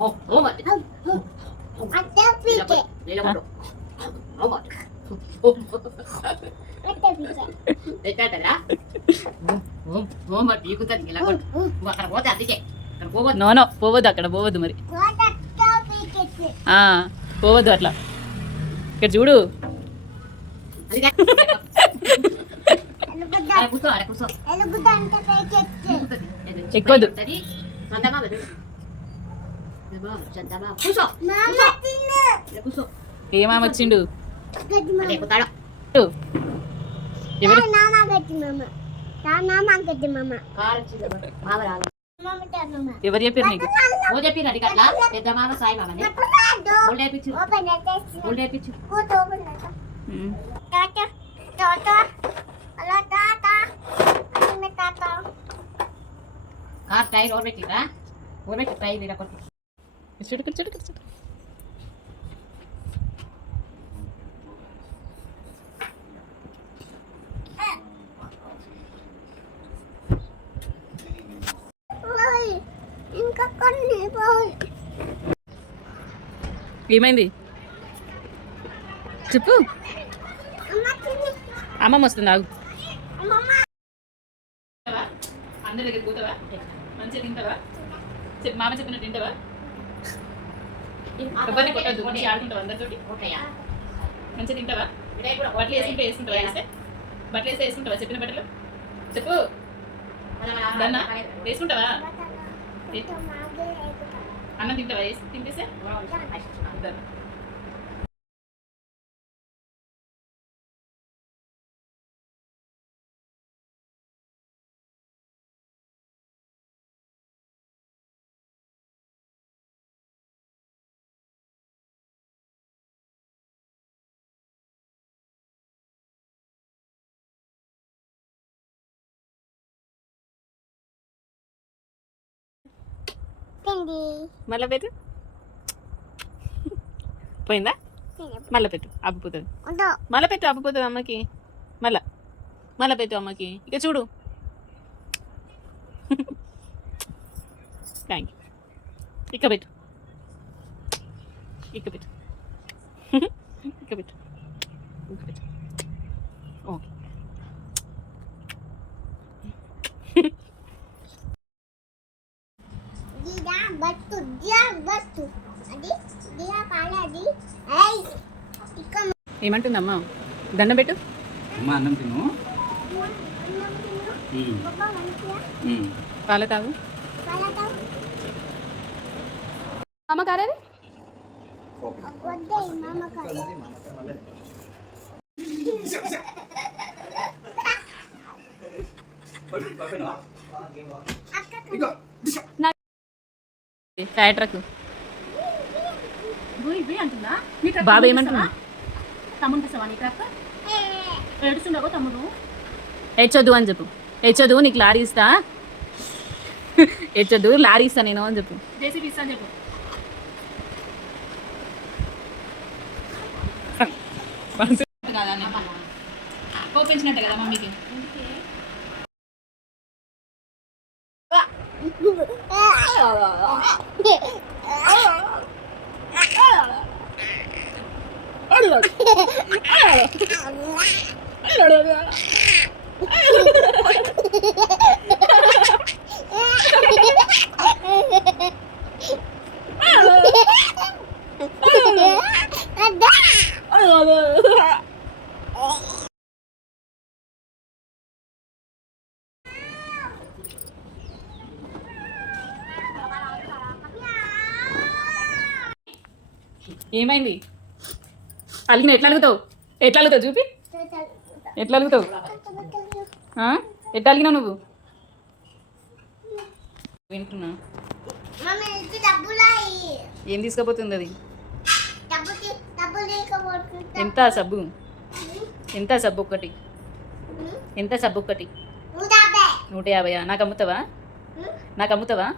No no పోవద్దు, అక్కడ పోవద్దు మరి, పోవద్దు అట్లా. ఇక్కడ చూడు, ఎక్కొద్దు. ఏమామ వచ్చిండు? ఎవరు చెప్పారు నీకు? పెద్ద మామ సాయి మామ కార్ టైర్ ఓడబెట్టిరా, ఓడబెట్టి టైర్ ఇలా కొట్టి చెడు చెడు చెడు. ఏమైంది చెప్పు. అమ్మమ్మ వస్తుంది, ఆగు. అందరి దగ్గర పోతావా? మంచిగా తింటావా? చెప్పు, మామ చెప్పినట్టు తింటావా? ఎవరిని కొట్టద్దు, మంచిగా ఆడుకుంటావా? అందరితోటి మంచిగా తింటావా? బట్టలు వేసుకుంటావా? బట్టలు వేసుకుంటావా? చెప్పిన బట్టలు చెప్పు. దన్నా వేసుకుంటావా? అన్నం తింటావా? వేసి తింటేసే మళ్ళీ పెట్టు. పోయిందా? మళ్ళీ పెట్టు, అబ్బుపోతుంది. మళ్ళీ పెట్టు, అబ్బుపోతుంది అమ్మకి. మళ్ళీ పెట్టు అమ్మకి. ఇక చూడు. Thank you. ఇక పెట్టు, ఇక పెట్టు, ఇక పెట్టు, ఇక పెట్టు. ఓకే. ఏమంటుందమ్మా? దండం పెట్టు. అన్నం తిను, పాల తాగు. మామ కారేది? Fire truck. బాబు ఏమంటున్నా? హెచ్చొద్దు అని చెప్పు. హెచ్చొద్దు, నీకు లారీ ఇస్తా. హెచ్చొద్దు, లారీ ఇస్తా నేను అని చెప్పు. కోపించినట్టే కదా మమ్మీకి. ఏమైంది? అలిగిన ఎట్లా అలుగుతావు? ఎట్లా అలుగుతావు చూపి. ఎట్లా అలుగుతావు? ఎట్లా అలిగినావు నువ్వు? వింటున్నా. ఏం తీసుకుపోతుంది అది? ఎంత సబ్బు? ఎంత సబ్బు ఒక్కటి? ఎంత సబ్బు ఒక్కటి? 150. నాకు అమ్ముతావా? నాకు అమ్ముతావా?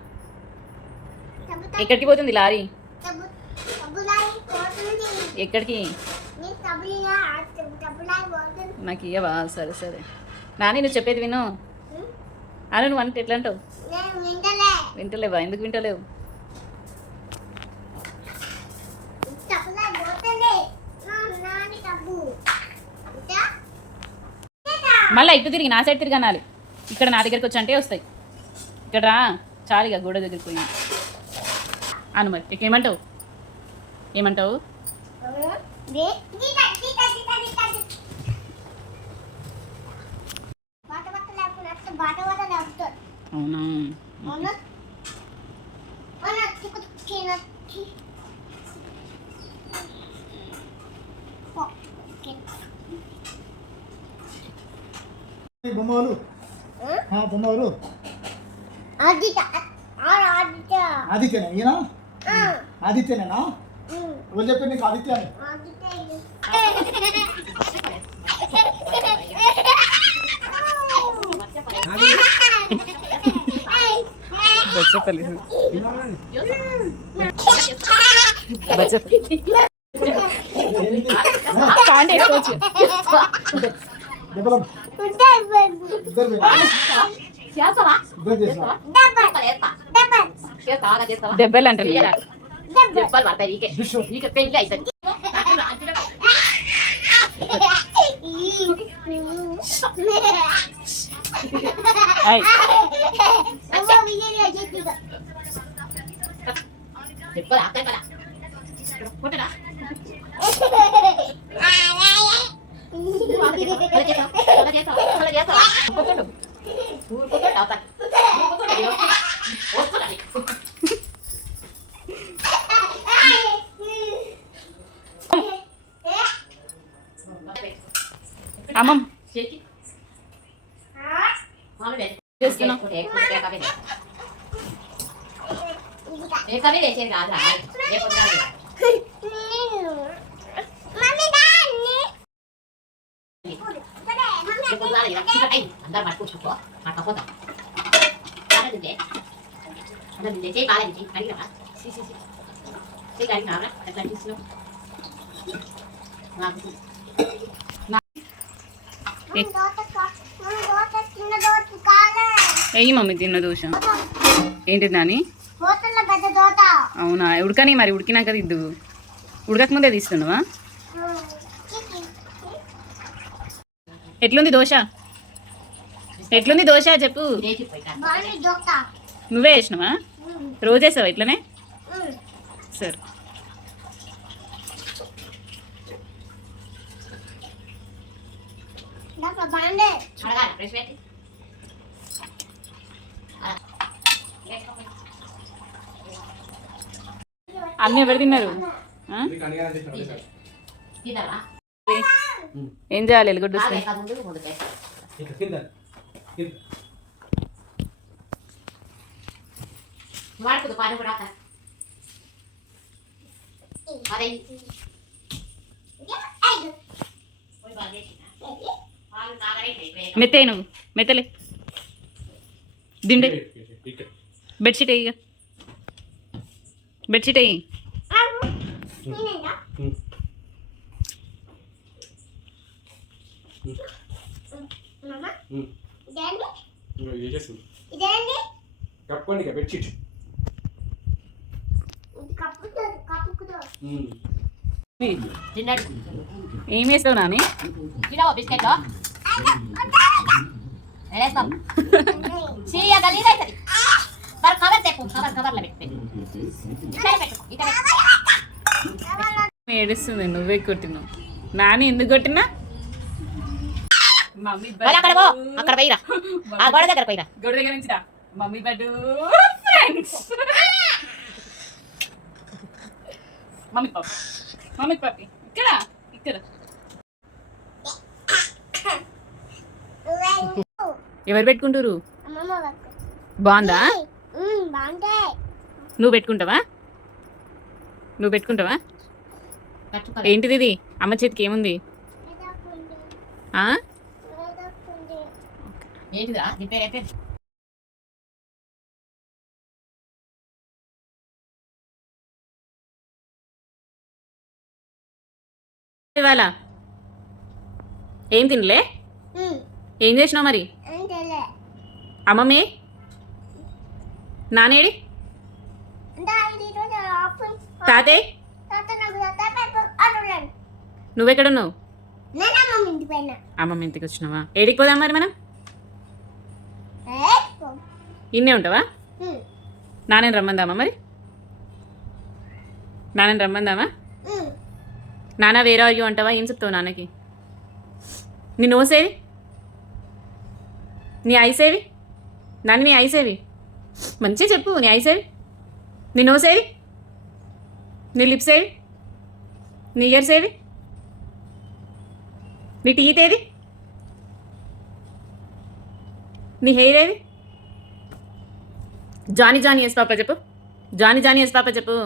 ఎక్కడికి పోతుంది లారీ? ఎక్కడికి? నాకు ఇవ్వవా? సరే సరే నాని, నువ్వు చెప్పేది విను. అను, నువ్వు అంటే ఎట్లా అంటావు? వింటలేవా? ఎందుకు వింటలేవు? మళ్ళీ ఇటు తిరిగి నా సైడ్ తిరిగి అనాలి. ఇక్కడ నా దగ్గరికి వచ్చి అంటే వస్తాయి. ఇక్కడ రా చాలుగా గోడ దగ్గరికి పోయి అను. మరి ఇక ఏమంటావు? ఏమంటావు? అవునా? బొమ్మలు బొమ్మలు ఆదిత్యనా? ఈయన ఆదిత్యనేనా? ఎవరు చెప్పారు నీకు ఆదిత్య అని? దెబ్బలు అంటే అమ్మమ్మ అందరు పట్టుకోవచ్చు పట్టకపోతాం చేయి బాగాలేదు అడిగినా చేయి అడిగినా ఎట్లా తీసుకున్నావు నాకు ఎయ్యి మమ్మీ తిన్న దోశ. ఏంటి దాని? అవునా? ఉడకని మరి ఉడికినాక తిద్దు. ఉడకక ముందే తీస్తున్నావా? ఎట్లుంది దోశ? ఎట్లుంది దోశ చెప్పు. నువ్వే వేసినావా? రోజు వేసావా ఇట్లనే? సరే. అన్నీ ఎవరు తిన్నారు? ఏం చేయాలి? ఎల్లుగడ్డ మెత్తే నువ్వు మెత్తలే దిండే బెడ్షీట్ అయ్యి బెడ్షీట్ అయ్యి బెడ్షీట్ ఏం వేస్తావు నాని? బిస్కెట్లో సిరియా గలీజ్ అవుతుంది. మరి కవర్ తెప్పు, కవర్లో ఏడుస్తుంది. నువ్వే కొట్టినావు. నాని ఎందుకు కొట్టినా? మమ్మీ అక్కడ పోయిరా, ఆ గోడ దగ్గర పోయిరా. గోడ దగ్గర నుంచి రా. మమ్మీ బడ్డు మమ్మీ పాప మమ్మీ పాపి ఇక్కడ ఇక్కడ. ఎవరు పెట్టుకుంటారు? బాగుందా? నువ్వు పెట్టుకుంటావా? నువ్వు పెట్టుకుంటావా? ఏంటిది ఇది? అమ్మ చేతికి ఏముంది? ఇవాళ ఏం తినలే? ఏం చేసినావు మరి? అమ్మమ్మే నానేడి? తాతే నువ్వెక్కడున్నావు? అమ్మమ్మ ఇంటికి వచ్చినావా? ఏడికి పోదాం మరి మనం? ఇన్నే ఉంటావా? నాన్నని రమ్మందామా మరి? నాన్నని రమ్మందామా? నాన్న వేరే అయ్యో అంటావా? ఏం చెప్తావు నాన్నకి? నీ నోసేవి, నీ ఐసేవి, నాన్న నీ ఐసేవి మంచిగా చెప్పు. నీ ఐసేవి, నీ నోసేవి, నీ లిప్స్ ఏవి, నీ ఇయర్స్ ఏవి, నీ టీత్ ఏది, నీ హెయిర్ ఏది? జానీ జానీ ఎస్ పాప చెప్పు. జానీ జానీ ఎస్ పాప చెప్పు.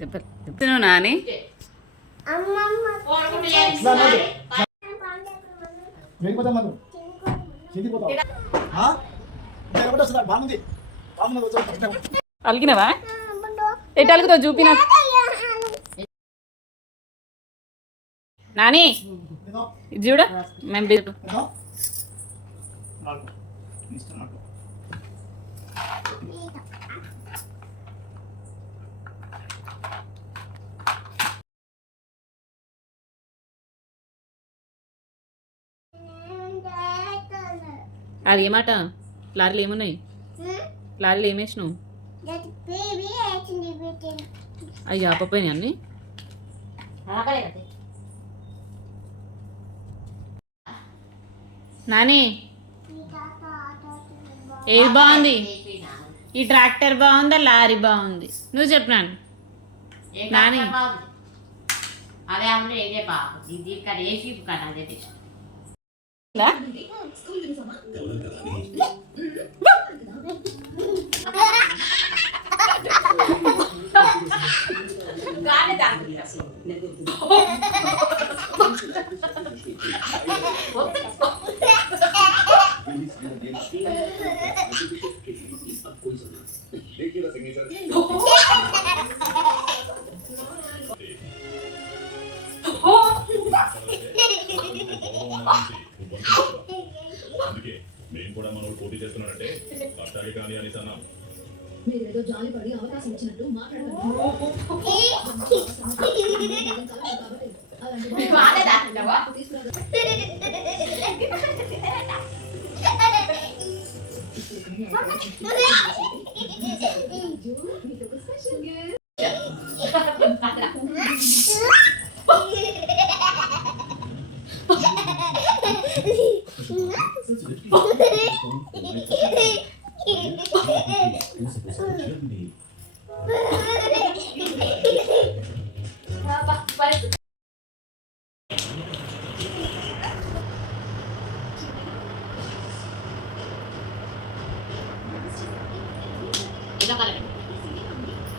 చెప్తున్నావు నాని. వెళ్ళిపోతాం మనం, చెందిపోతాం. బాగుంది, బాగుంది. అలిగినవా? ఎటు అలుగుతావు చూపినా నాని. ఇది చూడ మేము అది ఏమాట లారీలు ఏమున్నాయి? లారీలు ఏమేసినావు? అయ్యా పప్పోయినాయి అన్నీ. నాని ఏది బాగుంది? ఈ ట్రాక్టర్ బాగుందా లారీ బాగుంది? నువ్వు చెప్పు నాని. నాని అదే అవును ఇదే బాగుంది. ఇది ఇక్కడ ఏసీ కదా అదే అందుకే మేము కూడా మనోడు పోటీ చేస్తున్నారంటే అట్టాగే కానీ అని అన్నాం. మీరేదో జాలిపడి అవకాశం ఇచ్చినట్టు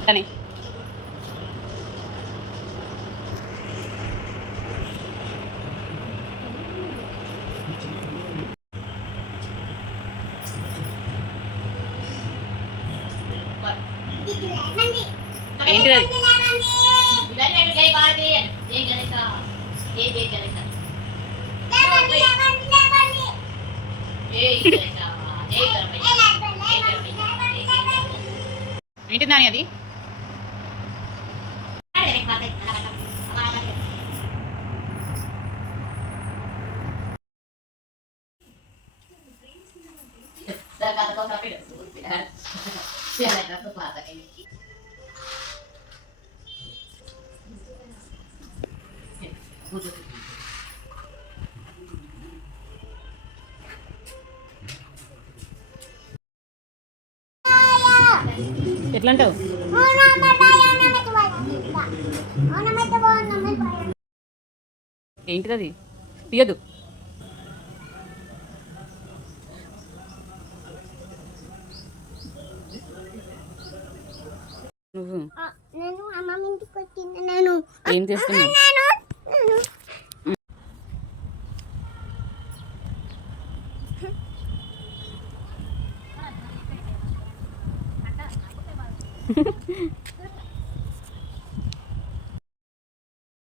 అని ఏంటిది అది? ఏంటి నాని అది? ఎట్లా అంటావు? ఏంటిది అది? తీయదు. నువ్వు నేను అమ్మమ్మ ఇంటికి వచ్చింది. నేను ఏం చేస్తున్నావు?